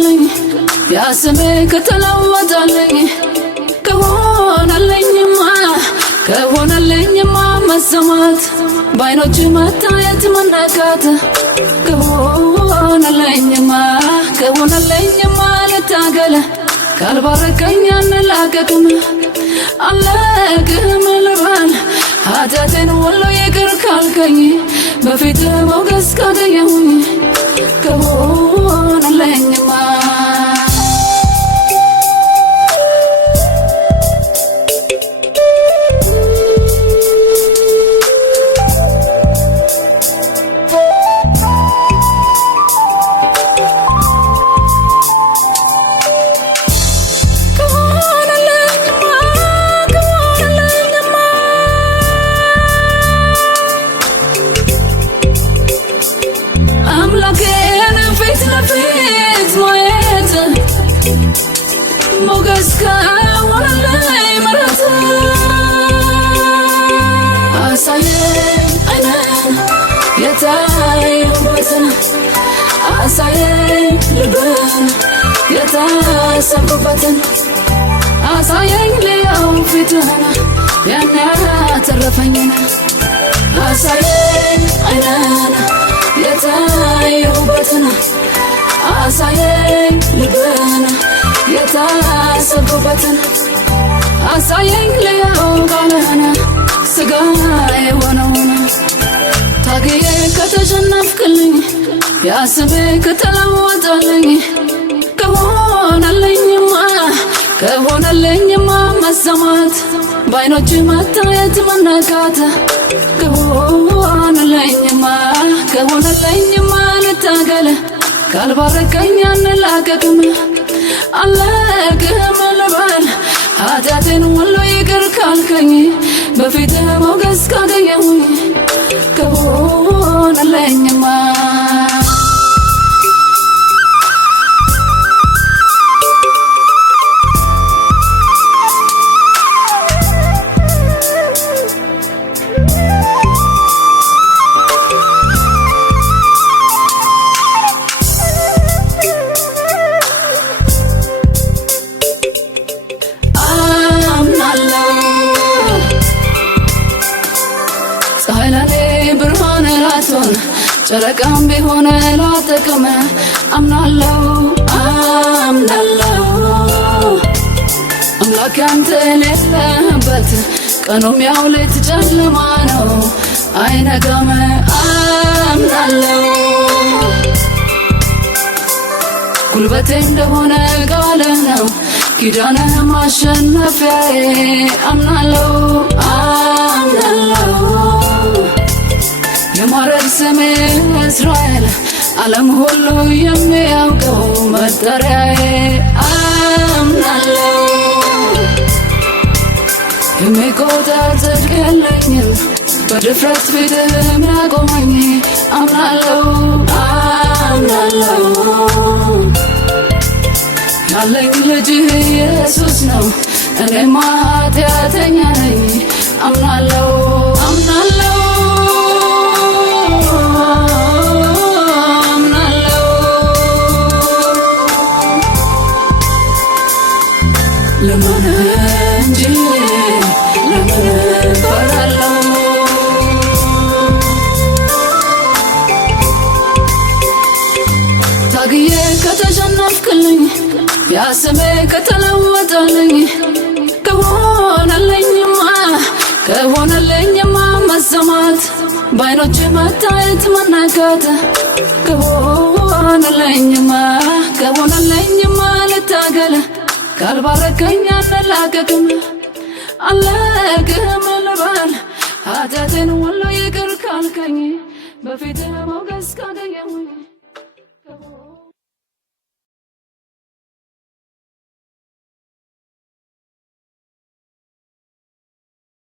ከተሸነፍክልኝ ያስሜ ከተለወጠልኝ ከሆነልኝማ መሰማት ባይኖች መታየት መነካት ከሆነልኝማ ልታገል ካልባረከኝ አንላቀቅም አለቅም ልባል ኃጢአቴን ሁሉ ይቅር ካልከኝ በፊት ሞገስ ካገኘሁኝ ከሆነልኝማ አሳየኝ ልብን የታሰብኩበትን አሳየኝ ልየው ፊትህን ያን ያተረፈኝን አሳየኝ ዓይንን የታየሁበትን አሳየኝ ልብን የታሰብኩበትን አሳየኝ ልየው ቃልህን ሥጋ የሆነውን ታግዬ ከተሸነፍክልኝ ያስሜ ከተለወጠልኝ ከሆነልኝማ መሰማት ባይኖች መታየት መነካት ከሆነልኝማ ልታገል ካልባረከኝ አንላቀቅም አለቅም ልባል ኃጢአቴን ሁሉ ይቅር ካልከኝ በፊት ሞገስ ካገኘሁኝ ከሆነልኝማ ጨረቃም ቢሆን ላጠቅም አምናለሁ አምላክ አንተ የሌለበት ቀኑም ያው ሌት ጨለማ ነው አይነጋም አምናለሁ ጉልበቴ እንደሆነ ቃል ነው ኪዳንህ ማሸነፊያዬ አምናለሁ የማረግ ስሜ እስራኤል ዓለም ሁሉ የሚያውቀው መጠሪያዬ አምናለሁ የሚቆጠር ጽድቅ የለኝም በድፍረት ፊትህ የሚያቆመኝ አምናለሁ ያለኝ ልጅህ ኢየሱስ ነው እኔማ ኃጢአተኛ ነኝ አምናለሁ ለምን እንጂ ለምን ፈራለሁ ታግዬ ከተሸነፍክልኝ ያስሜ ከተለወጠልኝ ከሆነልኝማ መሰማት ባይኖች መታየት መነካት ከሆነልኝማ ልታገል ካልባረከኝ አንላቀቅም አለቅም ልባል ኃጢአቴን ሁሉ ይቅር ካልከኝ በፊት ሞገስ ካገኘሁኝ